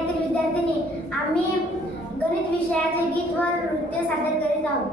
शाळेतील विद्यार्थिनी आम्ही गणित विषयाचे गीत व नृत्य सादर करीत आहोत.